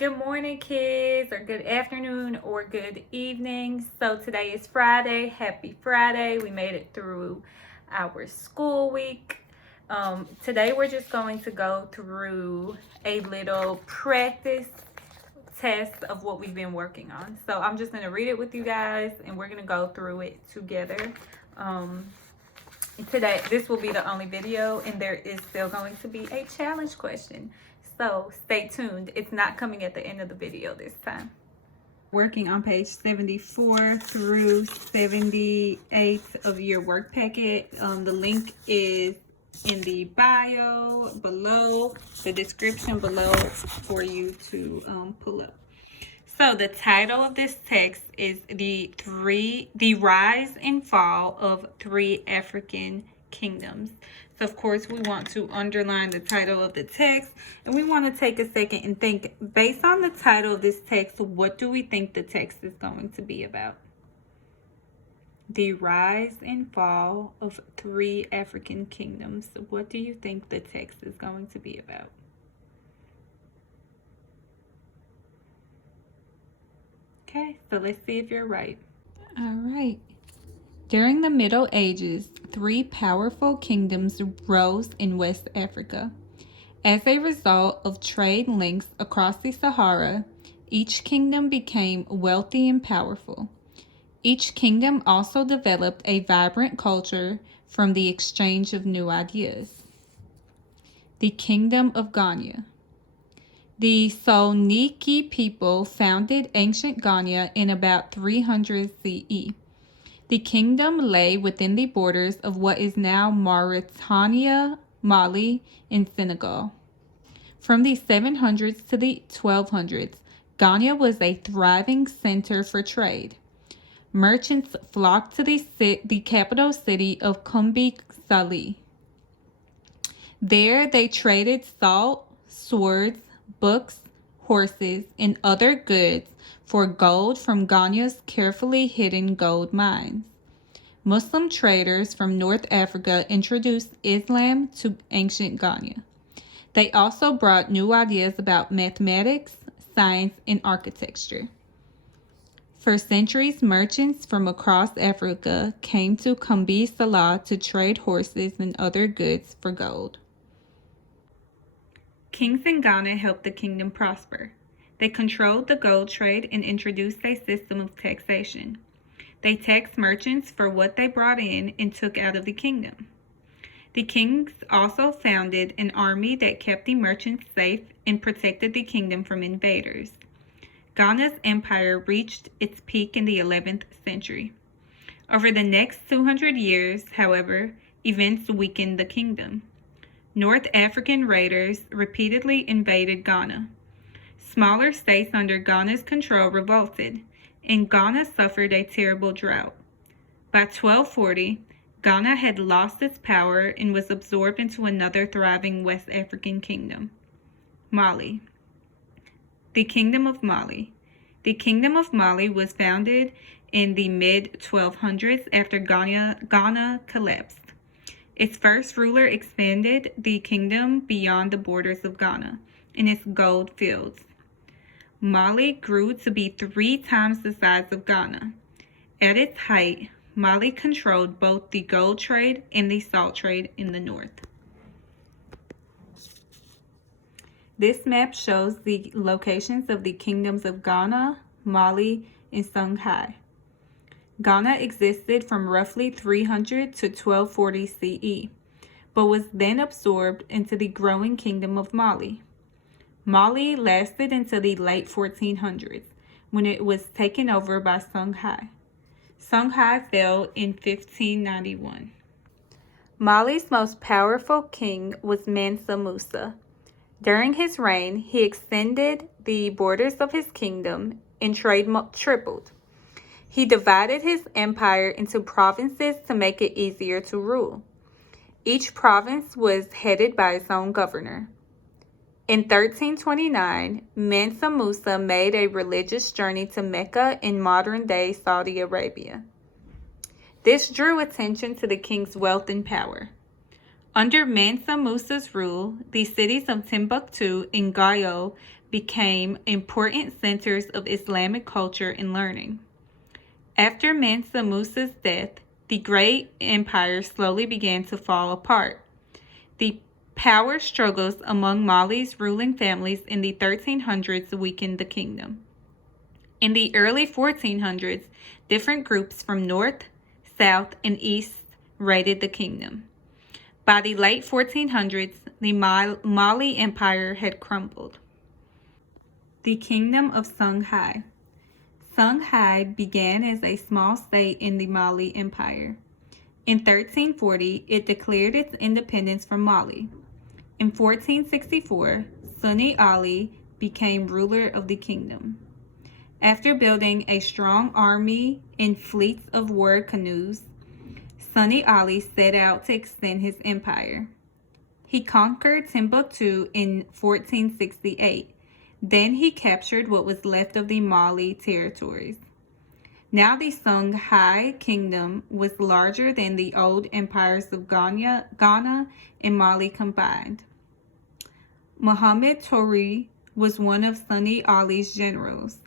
Good morning, kids, or good afternoon, or good evening. So today is Friday. Happy Friday. We made it through our school week. Today we're just going to go through a little practice test of what we've been working on. So I'm just going to read it with you guys, and we're going to go through it together. Today, this will be the only video, and there is still going to be a challenge question. So stay tuned. It's not coming at the end of the video this time. Working on page 74 through 78 of your work packet. The link is in the bio below, the description below for you to pull up. So the title of this text is the rise and fall of three African kingdoms. So of course we want to underline the title of the text, and we want to take a second and think, based on the title of this text, what do we think the text is going to be about? The rise and fall of three African kingdoms. What do you think the text is going to be about? Okay, so let's see if you're right. All right. During the Middle Ages, three powerful kingdoms rose in West Africa. As a result of trade links across the Sahara, each kingdom became wealthy and powerful. Each kingdom also developed a vibrant culture from the exchange of new ideas. The Kingdom of Ghana. The Soninke people founded ancient Ghana in about 300 CE. The kingdom lay within the borders of what is now Mauritania, Mali, and Senegal. From the 700s to the 1200s, Ghana was a thriving center for trade. Merchants flocked to the capital city of Kumbi-Sali. There they traded salt, swords, books, horses, and other goods for gold from Ghana's carefully hidden gold mines. Muslim traders from North Africa introduced Islam to ancient Ghana. They also brought new ideas about mathematics, science, and architecture. For centuries, merchants from across Africa came to Kumbi-Sala to trade horses and other goods for gold. Kings in Ghana helped the kingdom prosper. They controlled the gold trade and introduced a system of taxation. They taxed merchants for what they brought in and took out of the kingdom. The kings also founded an army that kept the merchants safe and protected the kingdom from invaders. Ghana's empire reached its peak in the 11th century. Over the next 200 years, however, events weakened the kingdom. North African raiders repeatedly invaded Ghana. Smaller states under Ghana's control revolted, and Ghana suffered a terrible drought. By 1240, Ghana had lost its power and was absorbed into another thriving West African kingdom, Mali. The Kingdom of Mali. The Kingdom of Mali was founded in the mid-1200s after Ghana collapsed. Its first ruler expanded the kingdom beyond the borders of Ghana in its gold fields. Mali grew to be 3 times the size of Ghana. At its height, Mali controlled both the gold trade and the salt trade in the north. This map shows the locations of the kingdoms of Ghana, Mali, and Songhai. Ghana existed from roughly 300 to 1240 CE, but was then absorbed into the growing kingdom of Mali. Mali lasted until the late 1400s, when it was taken over by Songhai. Songhai fell in 1591. Mali's most powerful king was Mansa Musa. During his reign, he extended the borders of his kingdom and trade tripled. He divided his empire into provinces to make it easier to rule. Each province was headed by its own governor. In 1329, Mansa Musa made a religious journey to Mecca in modern-day Saudi Arabia. This drew attention to the king's wealth and power. Under Mansa Musa's rule, the cities of Timbuktu and Gayo became important centers of Islamic culture and learning. After Mansa Musa's death, the great empire slowly began to fall apart. The power struggles among Mali's ruling families in the 1300s weakened the kingdom. In the early 1400s, different groups from north, south, and east raided the kingdom. By the late 1400s, the Mali Empire had crumbled. The Kingdom of Songhai. Songhai began as a small state in the Mali Empire. In 1340, it declared its independence from Mali. In 1464, Sunni Ali became ruler of the kingdom. After building a strong army and fleets of war canoes, Sunni Ali set out to extend his empire. He conquered Timbuktu in 1468. Then he captured what was left of the Mali territories. Now the Songhai kingdom was larger than the old empires of Ghana and Mali combined. Muhammad Touri was one of Sunni Ali's generals.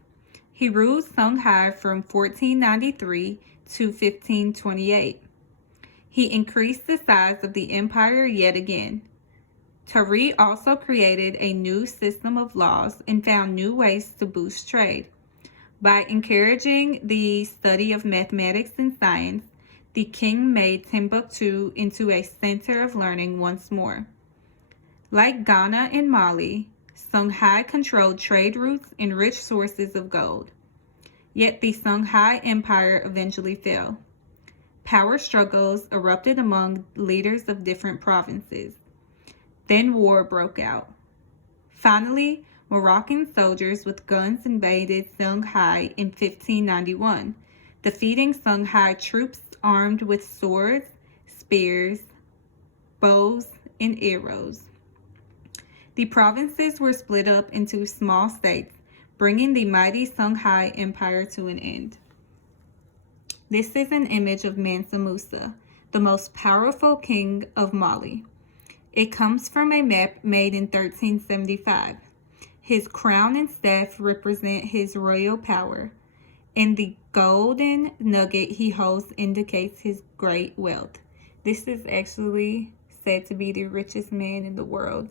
He ruled Songhai from 1493 to 1528. He increased the size of the empire yet again. Touri also created a new system of laws and found new ways to boost trade. By encouraging the study of mathematics and science, the king made Timbuktu into a center of learning once more. Like Ghana and Mali, Songhai controlled trade routes and rich sources of gold. Yet the Songhai Empire eventually fell. Power struggles erupted among leaders of different provinces. Then war broke out. Finally, Moroccan soldiers with guns invaded Songhai in 1591, defeating Songhai troops armed with swords, spears, bows, and arrows. The provinces were split up into small states, bringing the mighty Songhai Empire to an end. This is an image of Mansa Musa, the most powerful king of Mali. It comes from a map made in 1375. His crown and staff represent his royal power, and the golden nugget he holds indicates his great wealth. This is actually said to be the richest man in the world.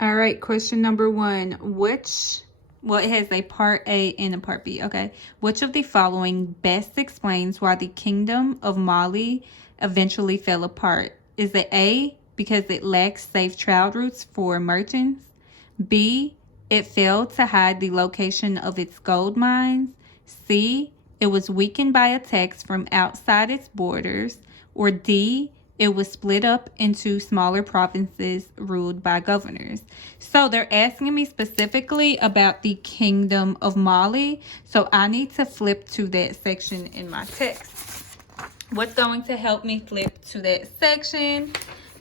All right, question number 1. It has a part A and a part B, okay? Which of the following best explains why the Kingdom of Mali eventually fell apart? Is it A, because it lacks safe trade routes for merchants? B, it failed to hide the location of its gold mines? C, it was weakened by attacks from outside its borders? Or D, it was split up into smaller provinces ruled by governors? So they're asking me specifically about the Kingdom of Mali. So I need to flip to that section in my text. What's going to help me flip to that section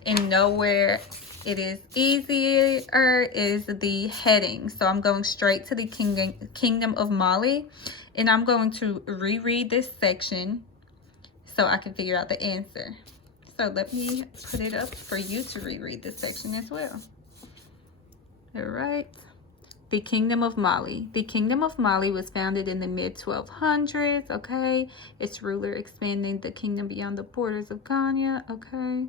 and know where it is easier is the heading. So I'm going straight to the Kingdom of Mali, and I'm going to reread this section so I can figure out the answer. So let me put it up for you to reread this section as well. All right. The Kingdom of Mali. The Kingdom of Mali was founded in the mid-1200s, okay? Its ruler expanding the kingdom beyond the borders of Ghana, okay?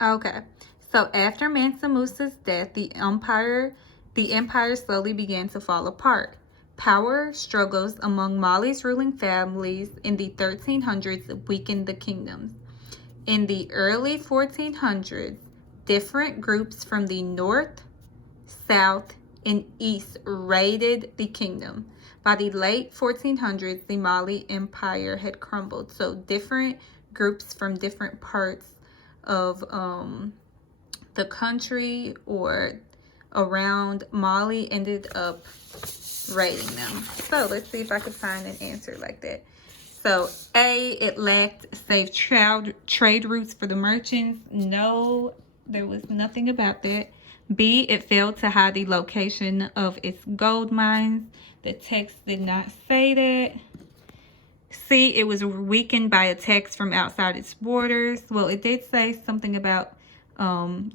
Okay, so after Mansa Musa's death, the empire slowly began to fall apart. Power struggles among Mali's ruling families in the 1300s weakened the kingdoms. In the early 1400s, different groups from the north, south, and east raided the kingdom. By the late 1400s, the Mali Empire had crumbled. So different groups from different parts of the country or around Mali ended up raiding them. So let's see if I can find an answer like that. So A, it lacked safe trade routes for the merchants. No, there was nothing about that. B, it failed to hide the location of its gold mines. The text did not say that. C, it was weakened by attacks from outside its borders. Well, it did say something about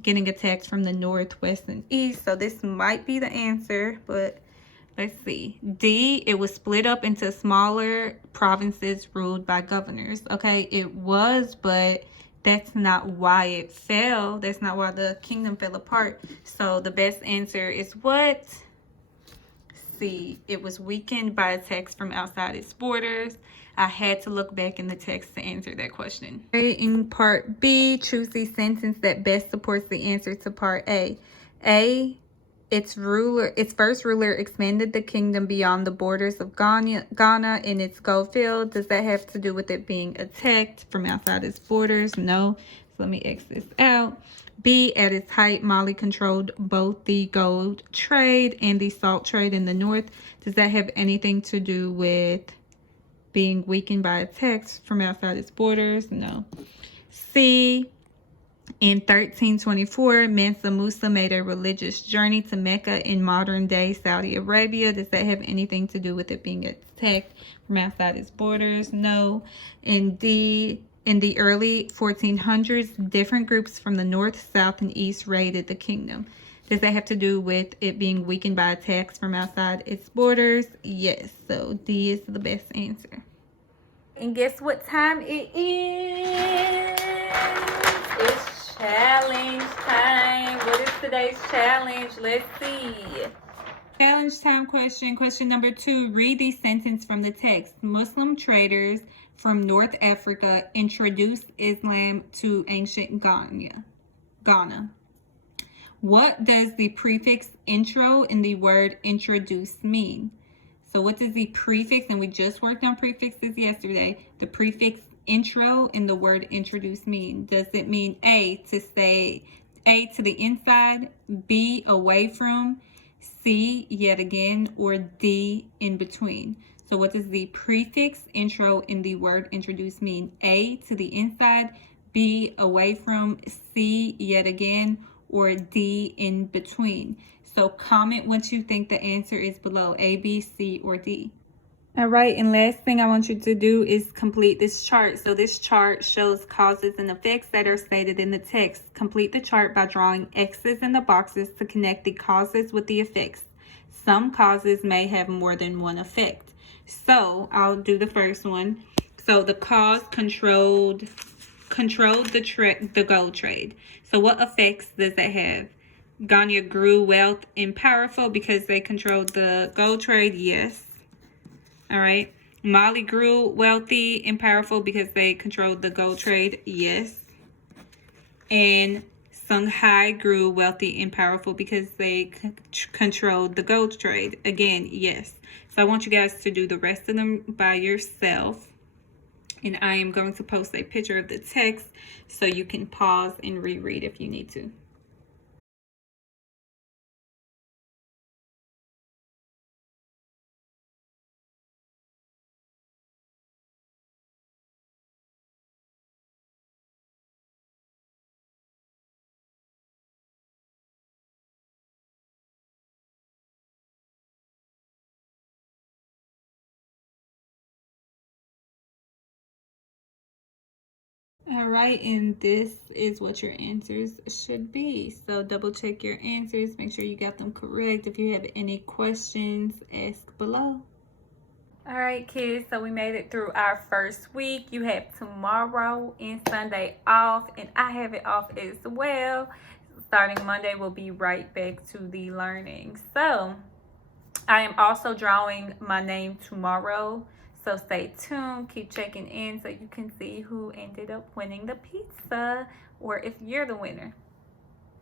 getting attacks from the north, west, and east. So this might be the answer, but let's see. D, it was split up into smaller provinces ruled by governors. Okay, it was, but that's not why it fell. That's not why the kingdom fell apart. So the best answer is what? C, it was weakened by attacks from outside its borders. I had to look back in the text to answer that question. In part B, choose the sentence that best supports the answer to part A. A, its first ruler expanded the kingdom beyond the borders of Ghana in its gold field. Does that have to do with it being attacked from outside its borders? No. So let me X this out. B, at its height, Mali controlled both the gold trade and the salt trade in the north. Does that have anything to do with being weakened by attacks from outside its borders? No. C, in 1324, Mansa Musa made a religious journey to Mecca in modern-day Saudi Arabia. Does that have anything to do with it being attacked from outside its borders? No. And D, in the early 1400s, different groups from the north, south, and east raided the kingdom. Does that have to do with it being weakened by attacks from outside its borders? Yes. So D is the best answer. And guess what time it is? It's challenge time. What is today's challenge? Let's see. Challenge time question. Question number 2. Read the sentence from the text. Muslim traders from North Africa introduced Islam to ancient Ghana. What does the prefix intro in the word introduce mean? So what does the prefix, and we just worked on prefixes yesterday, the prefix intro in the word introduce mean? Does it mean A, to say A, to the inside, B, away from, C, yet again, or D, in between? So what does the prefix intro in the word introduce mean? A, to the inside, B, away from, C, yet again, or D, in between? So comment what you think the answer is below, A, B, C, or D. All right, and last thing I want you to do is complete this chart. So this chart shows causes and effects that are stated in the text. Complete the chart by drawing X's in the boxes to connect the causes with the effects. Some causes may have more than one effect. So I'll do the first one. So the cause controlled the gold trade. So what effects does that have? Ghana grew wealth and powerful because they controlled the gold trade. Yes. All right. Mali grew wealthy and powerful because they controlled the gold trade. Yes. And Shanghai grew wealthy and powerful because they controlled the gold trade. Again, yes. So I want you guys to do the rest of them by yourself. And I am going to post a picture of the text so you can pause and reread if you need to. All right, and this is what your answers should be. So double check your answers, make sure you got them correct. If you have any questions, ask below. All right, kids, so we made it through our first week. You have tomorrow and Sunday off, and I have it off as well. Starting Monday, we'll be right back to the learning. So I am also drawing my name tomorrow. So stay tuned, keep checking in so you can see who ended up winning the pizza or if you're the winner.